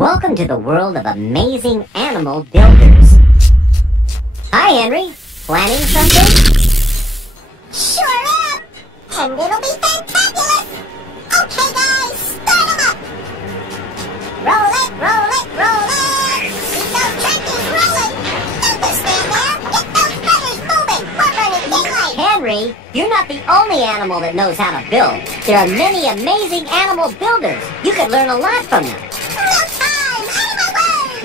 Welcome to the world of amazing animal builders. Hi, Henry. Planning something? Sure am! And it'll be fantabulous! Okay, guys, start 'em up! Roll it, roll it, roll it! Keep those tractors rolling! Don't just stand there! Get those feathers moving! We're burning daylight! Henry, you're not the only animal that knows how to build. There are many amazing animal builders. You could learn a lot from them. No time! Out of my way!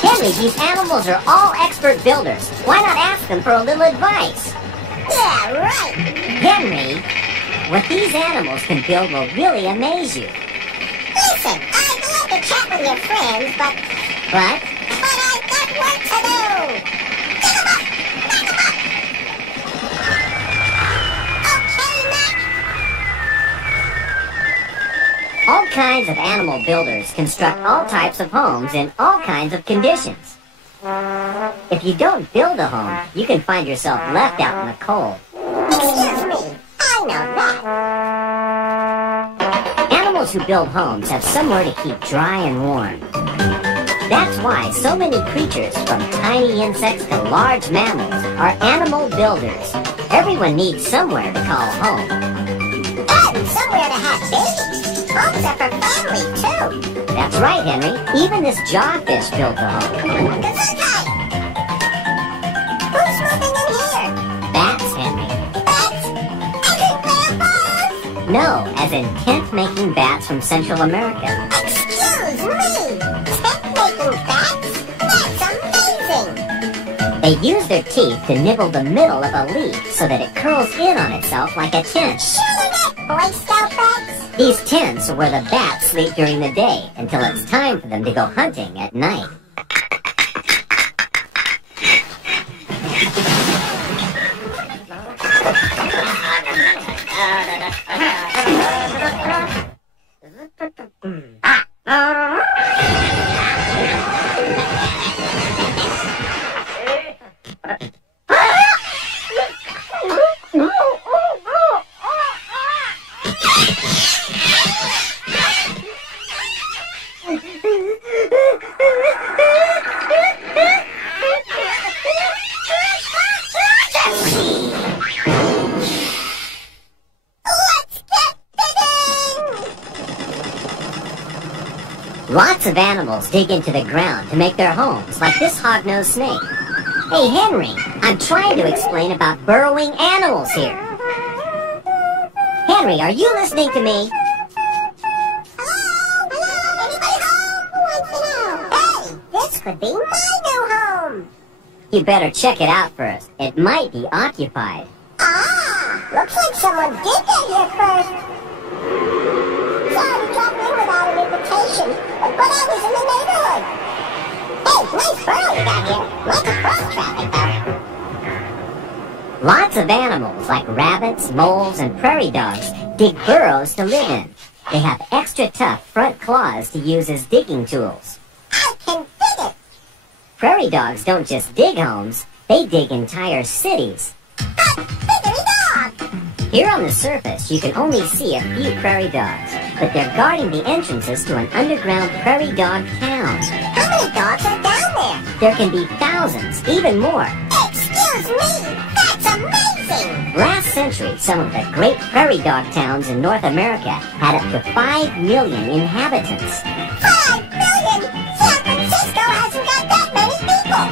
Henry, these animals are all expert builders. Why not ask them for a little advice? Yeah, right! Henry, what these animals can build will really amaze you. Listen, I'd love to chat with your friends, but But I've got work to do! Dig 'em up! Knock 'em up! Okay, Mac! all kinds of animal builders construct all types of homes in all kinds of conditions. If you don't build a home, you can find yourself left out in the cold. Excuse me, I know that. Animals who build homes have somewhere to keep dry and warm. That's why so many creatures, from tiny insects to large mammals, are animal builders. Everyone needs somewhere to call home. And somewhere to have babies. Homes are for family, too. That's right, Henry. Even this jawfish built a home. Gesundheit! Who's moving in here? Bats, Henry. Bats? As in vampires? No, as in tent-making bats from Central America. Excuse me! Tent-making bats? That's amazing! They use their teeth to nibble the middle of a leaf so that it curls in on itself like a tent. Shooting it, Boy Scout bats! These tents are where the bats sleep during the day until it's time for them to go hunting at night. Lots of animals dig into the ground to make their homes, like this hog-nosed snake. Hey, Henry, I'm trying to explain about burrowing animals here. Henry, are you listening to me? Hello? Hello? Anybody home? Who wants to know? Hey, this could be my new home! You better check it out first. It might be occupied. Ah! Looks like someone did get here first! Sorry to drop in without an invitation, but I was in the neighborhood. Hey, nice burrow you got here. Like the cross traffic, though. Lots of animals, like rabbits, moles, and prairie dogs, dig burrows to live in. They have extra tough front claws to use as digging tools. I can dig it! Prairie dogs don't just dig homes, they dig entire cities. Biggery dog! Here on the surface, you can only see a few prairie dogs, but they're guarding the entrances to an underground prairie dog town. How many dogs are down there? There can be thousands, even more. Excuse me! That's amazing! Last century, some of the great prairie dog towns in North America had up to 5 million inhabitants. 5 million! San Francisco hasn't got that many people!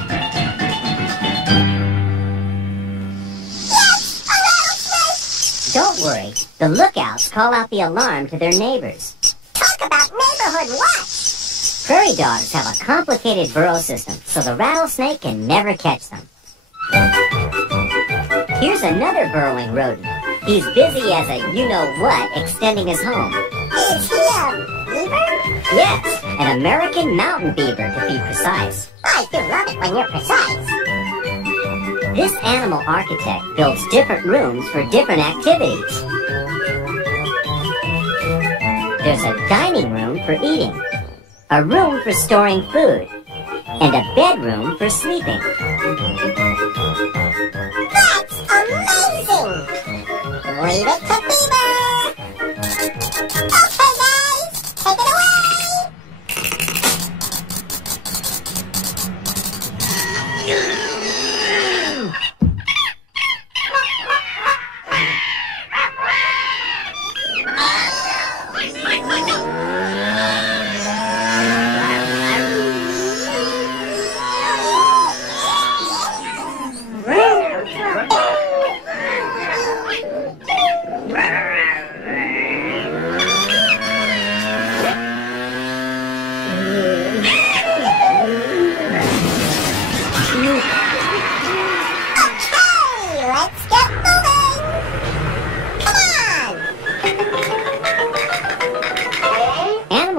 Yes! A rattlesnake! Don't worry, the lookouts call out the alarm to their neighbors. Talk about neighborhood watch! Prairie dogs have a complicated burrow system, so the rattlesnake can never catch them. Here's another burrowing rodent. He's busy as a you-know-what extending his home. Is he a beaver? Yes, an American mountain beaver to be precise. I do love it when you're precise. This animal architect builds different rooms for different activities. There's a dining room for eating, a room for storing food, and a bedroom for sleeping. That's amazing! Leave it to Beaver! Okay, guys, take it away!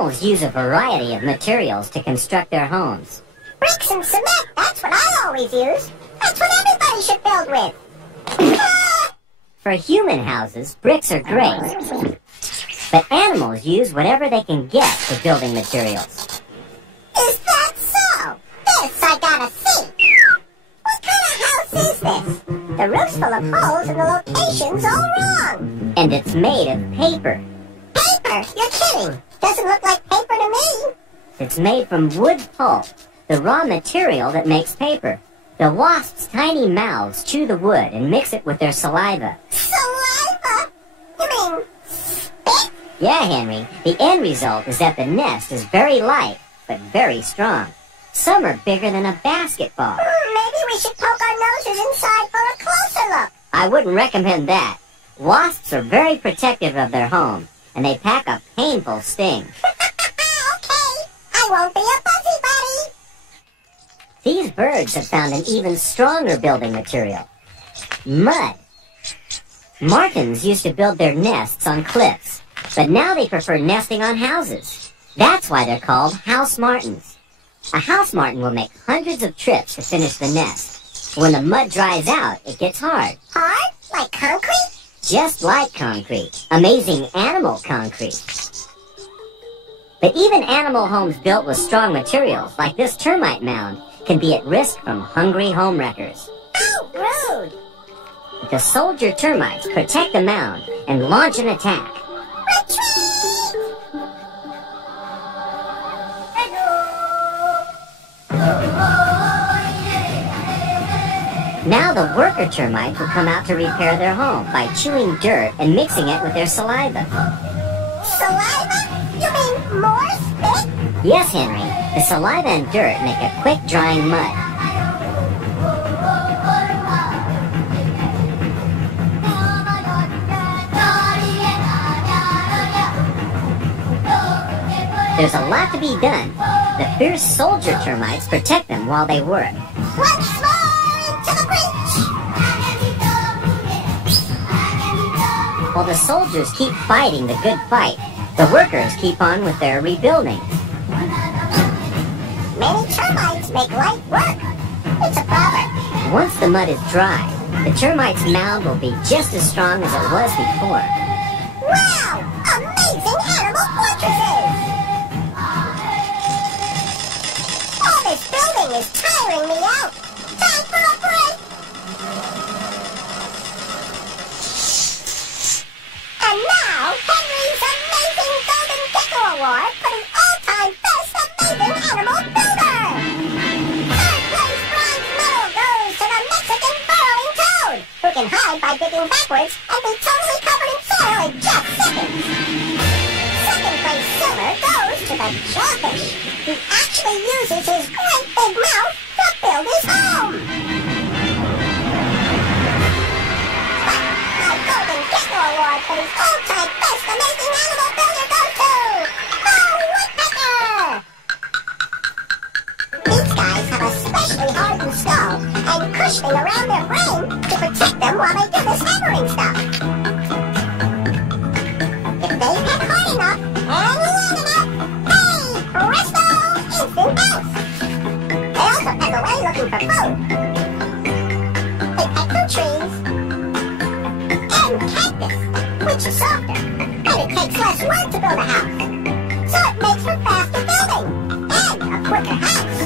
Animals use a variety of materials to construct their homes. Bricks and cement, that's what I always use. That's what everybody should build with. For human houses, bricks are great. But animals use whatever they can get for building materials. Is that so? This I gotta see. What kind of house is this? The roof's full of holes and the location's all wrong. And it's made of paper. Paper? You're kidding. Doesn't look like paper to me. It's made from wood pulp, the raw material that makes paper. The wasps' tiny mouths chew the wood and mix it with their saliva. Saliva? You mean spit? Yeah, Henry. The end result is that the nest is very light, but very strong. Some are bigger than a basketball. Maybe we should poke our noses inside for a closer look. I wouldn't recommend that. Wasps are very protective of their home, and they pack a painful sting. Okay, I won't be a busybody. These birds have found an even stronger building material. Mud. Martins used to build their nests on cliffs, but now they prefer nesting on houses. That's why they're called house martins. A house martin will make hundreds of trips to finish the nest. When the mud dries out, it gets hard. Hard? Like concrete? Just like concrete. Amazing animal concrete. But even animal homes built with strong materials, like this termite mound, can be at risk from hungry homewreckers. Oh, rude. The soldier termites protect the mound and launch an attack. Retreat! Now the worker termites will come out to repair their home by chewing dirt and mixing it with their saliva. Saliva? You mean more spit? Yes, Henry. The saliva and dirt make a quick drying mud. There's a lot to be done. The fierce soldier termites protect them while they work. Once more into the breach! While the soldiers keep fighting the good fight, the workers keep on with their rebuilding. Many termites make light work. It's a proverb. Once the mud is dry, the termite's mound will be just as strong as it was before. Wow! Amazing animal fortresses! All this building is tiring me out. Time for a break! And now, Henry's Amazing Golden Gecko Award for the all-time best amazing animal builder! Third place bronze medal goes to the Mexican burrowing toad, who can hide by digging backwards and be totally covered in soil in just seconds. Second place silver goes to the jawfish, who actually uses his great big mouth to build his home. But my Golden Gecko Award for the all-time best amazing animal builder goes to the woodpecker. These guys have a specially hardened skull and cushioning around their brain to protect them while they do this hammering stuff. If they hit hard enough and long enough, hey, presto, instant bounce. They also peck away looking for food. They peck through trees and cactus, which is softer, and it takes less work to build a house. So it makes for faster building and a quicker house.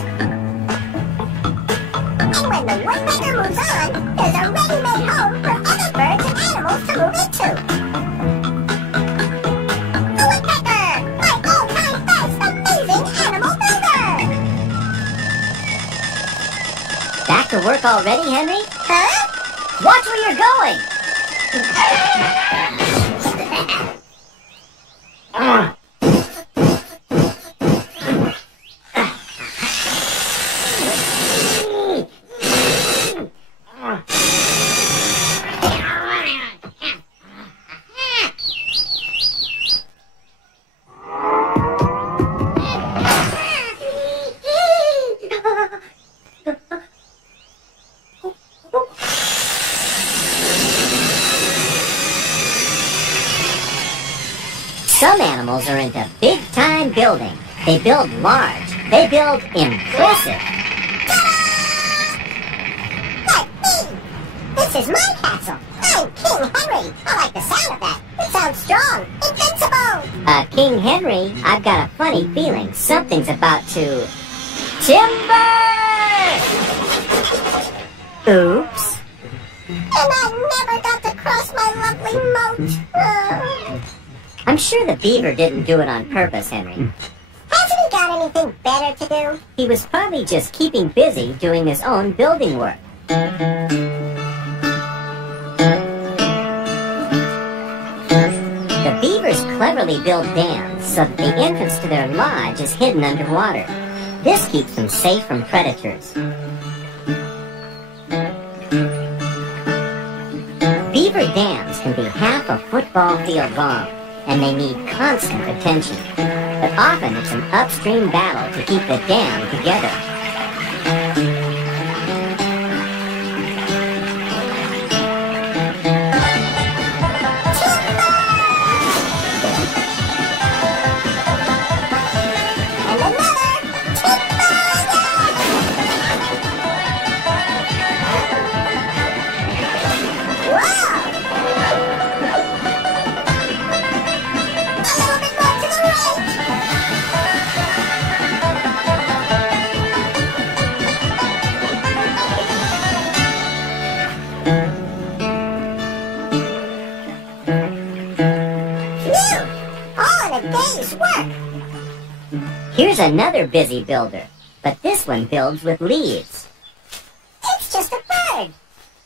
And when the woodpecker moves on, there's a ready-made home for other birds and animals to move into. The woodpecker, my all-time best amazing animal builder! Back to work already, Henry? Huh? Watch where you're going! Some animals are into big-time building. They build large. They build impressive. Look, me! This is my castle. I'm King Henry. I like the sound of that. It sounds strong. Invincible. King Henry, I've got a funny feeling something's about to... Timber! Oops. And I never got to cross my lovely moat. I'm sure the beaver didn't do it on purpose, Henry. Hasn't he got anything better to do? He was probably just keeping busy doing his own building work. The beavers cleverly build dams so that the entrance to their lodge is hidden underwater. This keeps them safe from predators. Beaver dams can be half a football field long, and they need constant attention. But often it's an upstream battle to keep the dam together. Here's another busy builder, but this one builds with leaves. It's just a bird.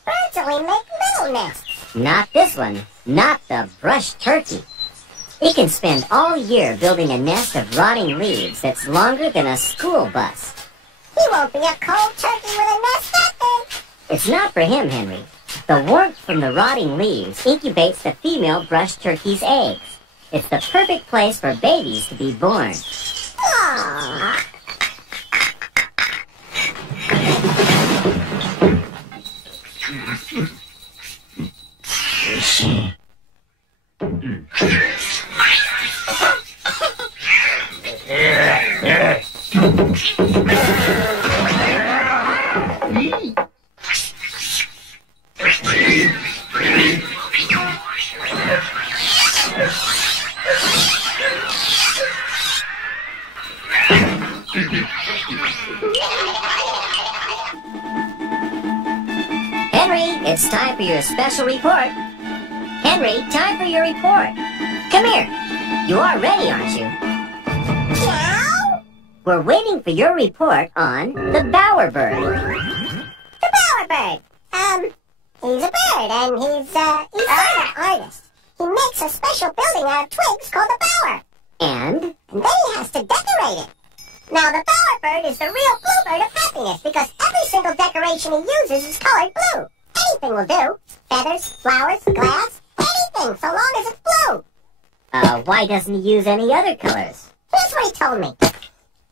Birds only make little nests. Not this one. Not the brush turkey. It can spend all year building a nest of rotting leaves that's longer than a school bus. He won't be a cold turkey with a nest that big. It's not for him, Henry. The warmth from the rotting leaves incubates the female brush turkey's eggs. It's the perfect place for babies to be born. Aww. Henry, it's time for your special report. Henry, time for your report. Come here. You are ready, aren't you? Meow? We're waiting for your report on the bowerbird. The bowerbird. He's a bird, and he's an artist. He makes a special building out of twigs called a bower. And And then he has to decorate it. Now, the bowerbird is the real bluebird of happiness because every single decoration he uses is colored blue. Anything will do. Feathers, flowers, glass, anything, so long as it's blue. why doesn't he use any other colors? Here's what he told me.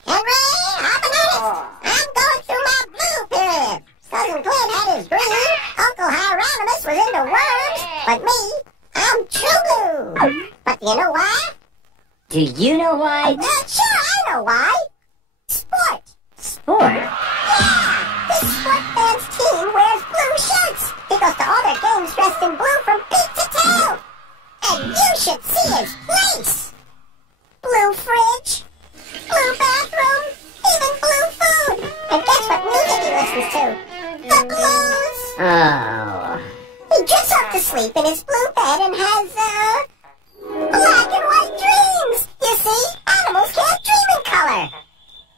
Henry, I'm an artist. I'm going through my blue period. Cousin Glenn had his green. Uncle Hieronymus was into worms. But me, I'm true blue. But do you know why? Do you know why? Sure, I know why. Sport. Sport? Yeah! This sport fans team wears blue shirts. He goes to all their games dressed in blue from peak to toe. And you should see his place. Blue fridge, blue bathroom, even blue food. And guess what music he listens to? The blues. Oh. He drifts off to sleep in his blue bed and has, black and white dreams. You see, animals can't dream in color.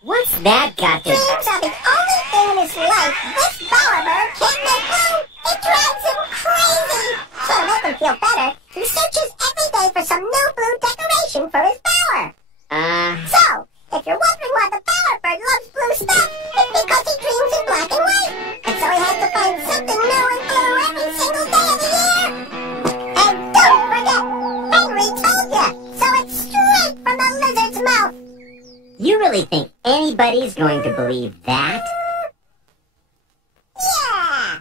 What's that got to... Dreams are the only thing in his life this bowerbird can't make blue. It drives him crazy. So to make him feel better, he searches every day for some new blue decoration for his bower. So, if you're wondering why the bowerbird loves blue stuff, it's because he dreams in black and white. And so he has to find something new and blue every single day of the year. And don't forget, Henry told you, so it's straight from the lizard's mouth. You really think anybody's going to believe that? Yeah.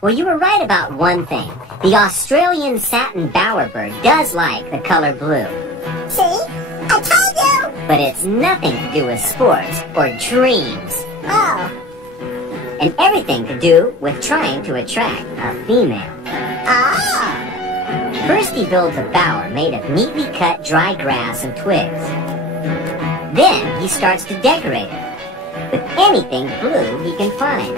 Well, you were right about one thing. The Australian satin bowerbird does like the color blue. See? I told you! But it's nothing to do with sports or dreams. Oh. And everything to do with trying to attract a female. Oh. First he builds a bower made of neatly cut dry grass and twigs. Then he starts to decorate it with anything blue he can find.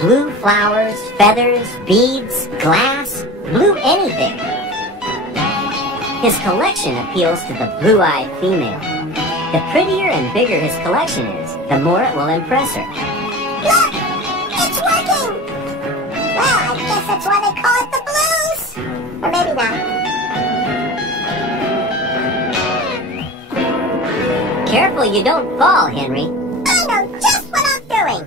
Blue flowers, feathers, beads, glass, blue anything. His collection appeals to the blue-eyed female. The prettier and bigger his collection is, the more it will impress her. Look! It's working! Well, I guess that's why they call it the blues. Or maybe not. Careful you don't fall, Henry. I know just what I'm doing.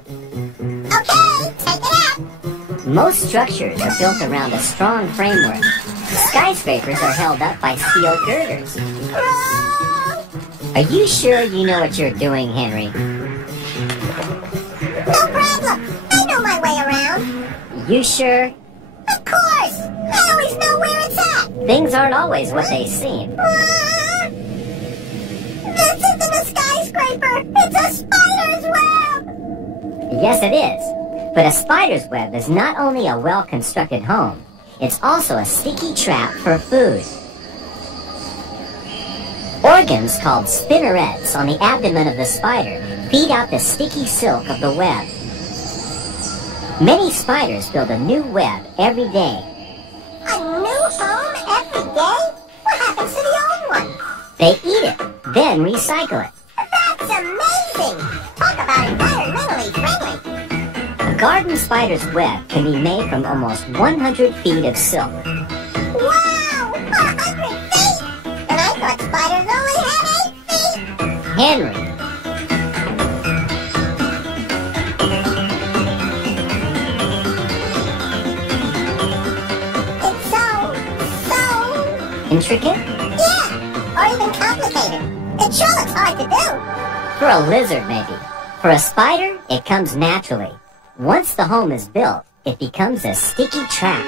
Okay, take it up. Most structures are built around a strong framework. Skyscrapers are held up by steel girders. Are you sure you know what you're doing, Henry? No problem. I know my way around. You sure? Of course. I always know where it's at. Things aren't always what they seem. This isn't a skyscraper. It's a spider's web. Yes, it is. But a spider's web is not only a well-constructed home, it's also a sticky trap for food. Organs called spinnerets on the abdomen of the spider feed out the sticky silk of the web. Many spiders build a new web every day. A new home every day? What happens to the old one? They eat it, then recycle it. That's amazing! Talk about environmentally friendly. A garden spider's web can be made from almost 100 feet of silk. Wow! 100 feet! And I thought spiders only had 8 feet! Henry, It's so intricate? yeah! Or even complicated. It sure looks hard to do. For a lizard, maybe. For a spider, it comes naturally. Once the home is built, it becomes a sticky trap.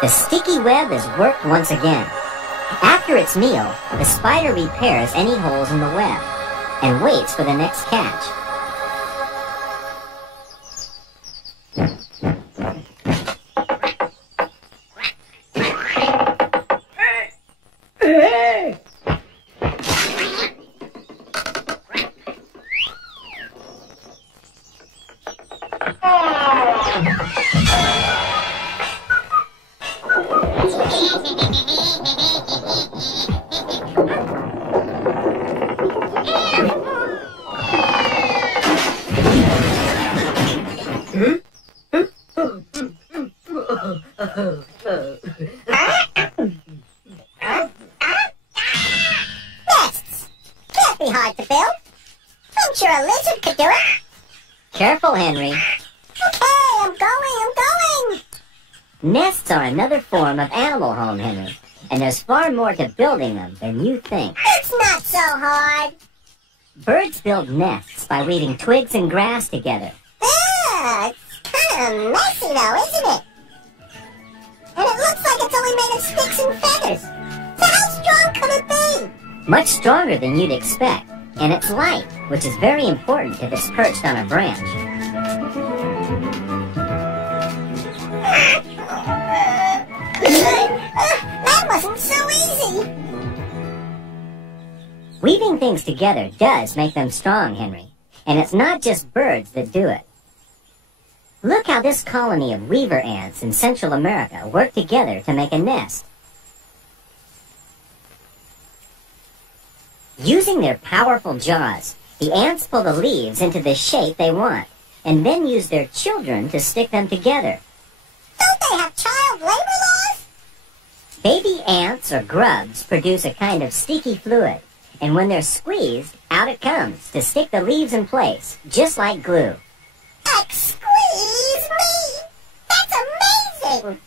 The sticky web is worked once again. After its meal, the spider repairs any holes in the web and waits for the next catch. Nests! Can't be hard to build. I'm sure a lizard could do it. Careful, Henry. Okay, I'm going. Nests are another form of animal home, Henry, and there's far more to building them than you think. It's not so hard. Birds build nests by weaving twigs and grass together. It's kind of messy though, isn't it? And it looks like it's only made of sticks and feathers. So how strong could it be? Much stronger than you'd expect, and it's light, which is very important if it's perched on a branch. That wasn't so easy. Weaving things together does make them strong, Henry, and it's not just birds that do it. Look how this colony of weaver ants in Central America work together to make a nest. Using their powerful jaws, the ants pull the leaves into the shape they want, and then use their children to stick them together. Don't they have child labor laws? Baby ants or grubs produce a kind of sticky fluid, and when they're squeezed, out it comes to stick the leaves in place, just like glue. Squeeze me! That's amazing!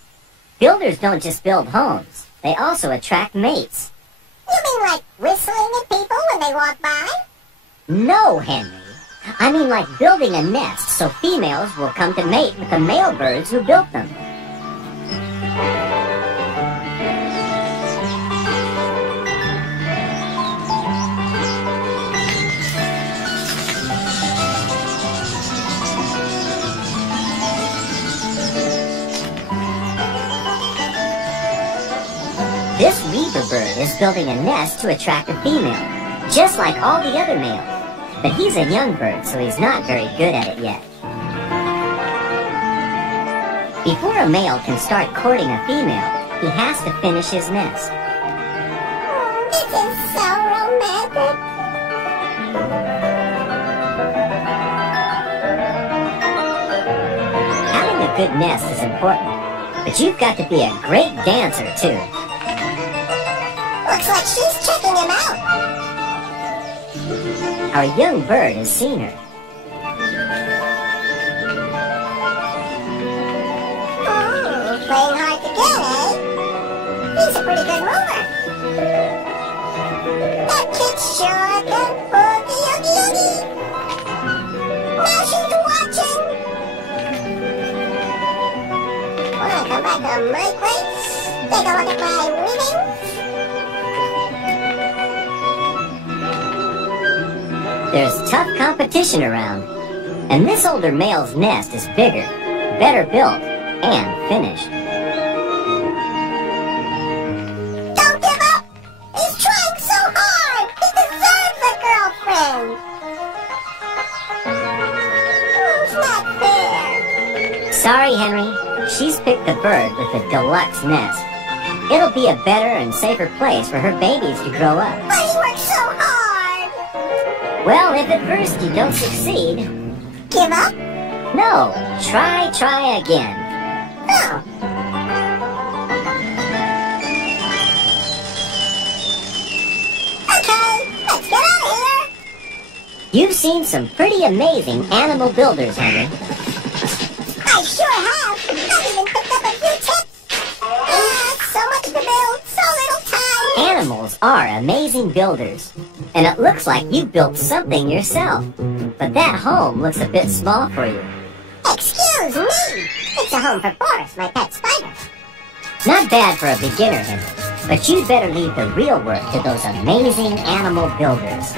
Builders don't just build homes, they also attract mates. You mean like whistling at people when they walk by? No, Henry. I mean like building a nest so females will come to mate with the male birds who built them. This Beaver bird is building a nest to attract a female, just like all the other males. But he's a young bird, so he's not very good at it yet. Before a male can start courting a female, he has to finish his nest. This is so romantic. Having a good nest is important, but you've got to be a great dancer, too. Looks like she's checking him out. Our young bird has seen her. Playing hard to get, eh? He's a pretty good mover. That kid sure can boogie oogie oogie. Now she's watching. Wanna come back to my place? Take a look at my weaving? There's tough competition around, and this older male's nest is bigger, better built, and finished. Don't give up! He's trying so hard! He deserves a girlfriend! It's not fair. Sorry, Henry. She's picked the bird with the deluxe nest. It'll be a better and safer place for her babies to grow up. But he works so hard! Well, if at first you don't succeed... Give up? No, try again. Oh. Okay, let's get out of here! You've seen some pretty amazing animal builders, Henry. I sure have! I've even picked up a few tips! So much to build, so little time! Animals are amazing builders, and it looks like you built something yourself. But that home looks a bit small for you. Excuse me! It's a home for Boris, my pet spider. Not bad for a beginner, Henry, but you'd better leave the real work to those amazing animal builders.